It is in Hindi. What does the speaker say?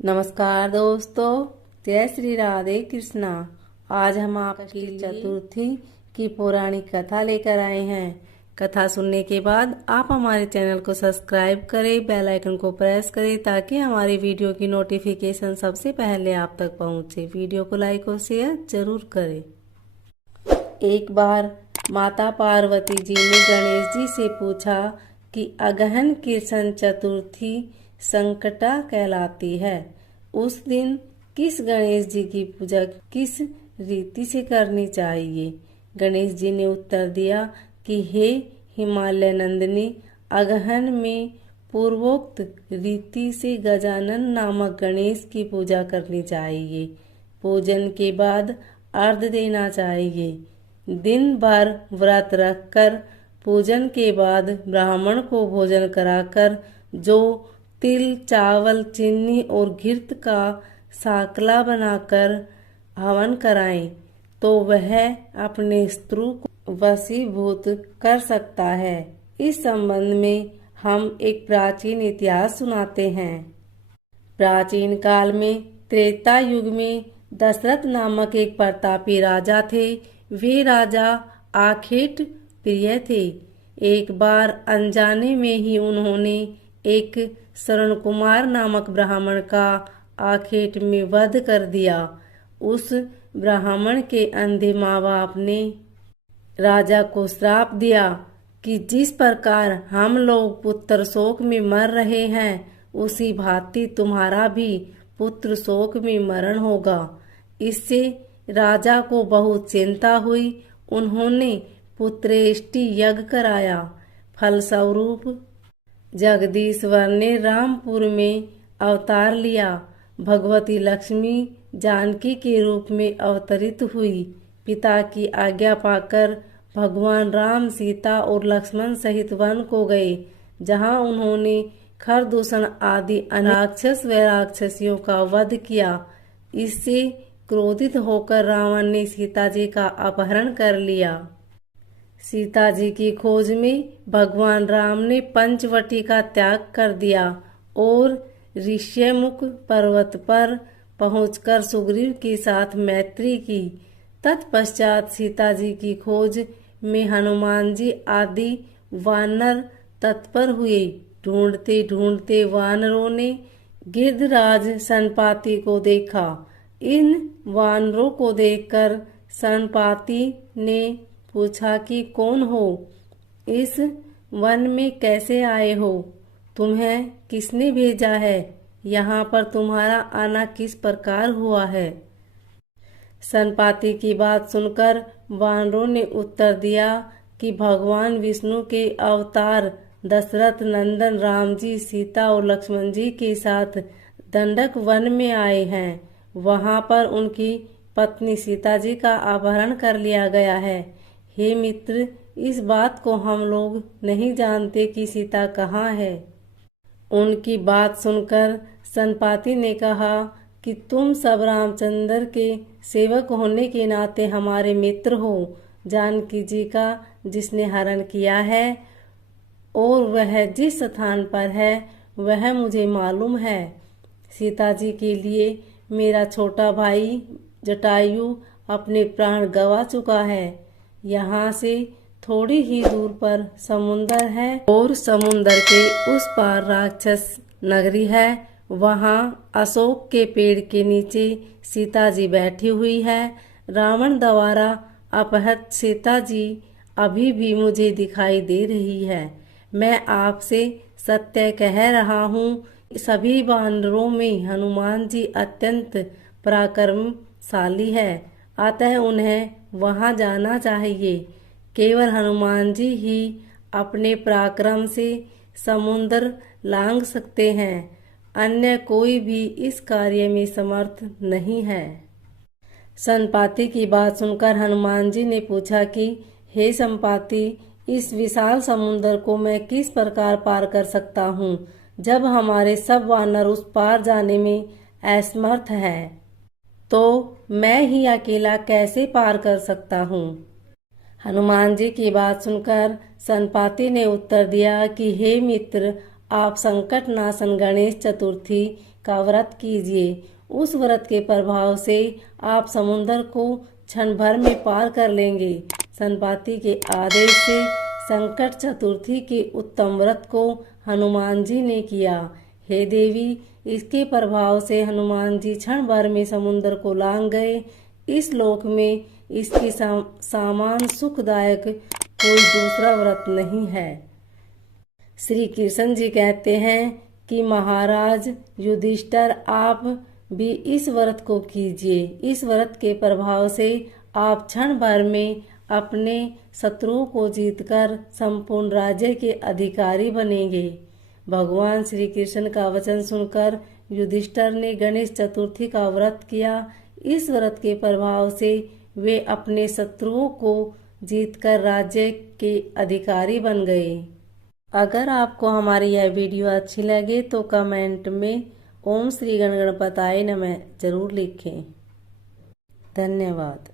नमस्कार दोस्तों, जय श्री राधे कृष्णा। आज हम आपकी चतुर्थी की पौराणिक कथा लेकर आए हैं। कथा सुनने के बाद आप हमारे चैनल को सब्सक्राइब करें, बेल आइकन को प्रेस करें ताकि हमारी वीडियो की नोटिफिकेशन सबसे पहले आप तक पहुंचे। वीडियो को लाइक और शेयर जरूर करें। एक बार माता पार्वती जी ने गणेश जी से पूछा कि अगहन कृष्ण चतुर्थी संकटा कहलाती है। उस दिन किस गणेश जी की पूजा किस रीति से करनी चाहिए। गणेश जी ने उत्तर दिया कि हे हिमालय नंदिनी, अगहन में पूर्वोक्त रीति से गजानन नामक गणेश की पूजा करनी चाहिए। पूजन के बाद अर्घ देना चाहिए। दिन भर व्रत रखकर पूजन के बाद ब्राह्मण को भोजन कराकर जो तिल, चावल, चीनी और घृत का साकला बनाकर हवन कराएं तो वह अपने शत्रु को वशीभूत कर सकता है। इस संबंध में हम एक प्राचीन इतिहास सुनाते हैं। प्राचीन काल में त्रेता युग में दशरथ नामक एक प्रतापी राजा थे। वे राजा आखेट प्रिय थे। एक बार अनजाने में ही उन्होंने एक शरण कुमार नामक ब्राह्मण का आखेट में वध कर दिया। उस ब्राह्मण के अंधे माँ बाप ने राजा को श्राप दिया कि जिस प्रकार हम लोग पुत्र शोक में मर रहे हैं, उसी भांति तुम्हारा भी पुत्र शोक में मरण होगा। इससे राजा को बहुत चिंता हुई। उन्होंने पुत्रेष्टि यज्ञ कराया। फलस्वरूप जगदीश्वर ने रामपुर में अवतार लिया। भगवती लक्ष्मी जानकी के रूप में अवतरित हुई। पिता की आज्ञा पाकर भगवान राम सीता और लक्ष्मण सहित वन को गए, जहां उन्होंने खरदूषण आदि राक्षस व राक्षसियों का वध किया। इससे क्रोधित होकर रावण ने सीता जी का अपहरण कर लिया। सीता जी की खोज में भगवान राम ने पंचवटी का त्याग कर दिया और ऋष्यमुख पर्वत पर पहुंचकर सुग्रीव के साथ मैत्री की। तत्पश्चात सीता जी की खोज में हनुमान जी आदि वानर तत्पर हुए। ढूंढते ढूंढते वानरों ने गिरधराज सनपाति को देखा। इन वानरों को देखकर सनपाति ने पूछा कि कौन हो, इस वन में कैसे आए हो, तुम्हें किसने भेजा है, यहाँ पर तुम्हारा आना किस प्रकार हुआ है। सनपाति की बात सुनकर वानरों ने उत्तर दिया कि भगवान विष्णु के अवतार दशरथ नंदन राम जी सीता और लक्ष्मण जी के साथ दंडक वन में आए हैं। वहां पर उनकी पत्नी सीता जी का अपहरण कर लिया गया है। हे मित्र, इस बात को हम लोग नहीं जानते कि सीता कहाँ है। उनकी बात सुनकर सनपाति ने कहा कि तुम सब रामचंद्र के सेवक होने के नाते हमारे मित्र हो। जानकी जी का जिसने हरण किया है और वह जिस स्थान पर है वह मुझे मालूम है। सीता जी के लिए मेरा छोटा भाई जटायु अपने प्राण गंवा चुका है। यहाँ से थोड़ी ही दूर पर समुंदर है और समुंदर के उस पार राक्षस नगरी है। वहाँ अशोक के पेड़ के नीचे सीता जी बैठी हुई है। रावण द्वारा अपहत सीता जी अभी भी मुझे दिखाई दे रही है। मैं आपसे सत्य कह रहा हूँ, सभी वानरों में हनुमान जी अत्यंत पराक्रमशाली है, अतः उन्हें वहां जाना चाहिए। केवल हनुमान जी ही अपने पराक्रम से समुद्र लांघ सकते हैं, अन्य कोई भी इस कार्य में समर्थ नहीं है। सनपाति की बात सुनकर हनुमान जी ने पूछा कि हे संपाति, इस विशाल समुद्र को मैं किस प्रकार पार कर सकता हूँ, जब हमारे सब वानर उस पार जाने में असमर्थ है, तो मैं ही अकेला कैसे पार कर सकता हूँ। हनुमान जी की बात सुनकर सनपाति ने उत्तर दिया कि हे मित्र, आप संकट नाशन गणेश चतुर्थी का व्रत कीजिए। उस व्रत के प्रभाव से आप समुद्र को क्षण भर में पार कर लेंगे। संपाति के आदेश से संकट चतुर्थी के उत्तम व्रत को हनुमान जी ने किया। हे देवी, इसके प्रभाव से हनुमान जी क्षण भर में समुद्र को लांघ गए। इस लोक में इसके समान सुखदायक कोई दूसरा व्रत नहीं है। श्री कृष्ण जी कहते हैं कि महाराज युधिष्ठिर, आप भी इस व्रत को कीजिए। इस व्रत के प्रभाव से आप क्षण भर में अपने शत्रुओं को जीतकर संपूर्ण राज्य के अधिकारी बनेंगे। भगवान श्री कृष्ण का वचन सुनकर युधिष्ठिर ने गणेश चतुर्थी का व्रत किया। इस व्रत के प्रभाव से वे अपने शत्रुओं को जीतकर राज्य के अधिकारी बन गए। अगर आपको हमारी यह वीडियो अच्छी लगे तो कमेंट में ओम श्री गणगणपताय नमः जरूर लिखें। धन्यवाद।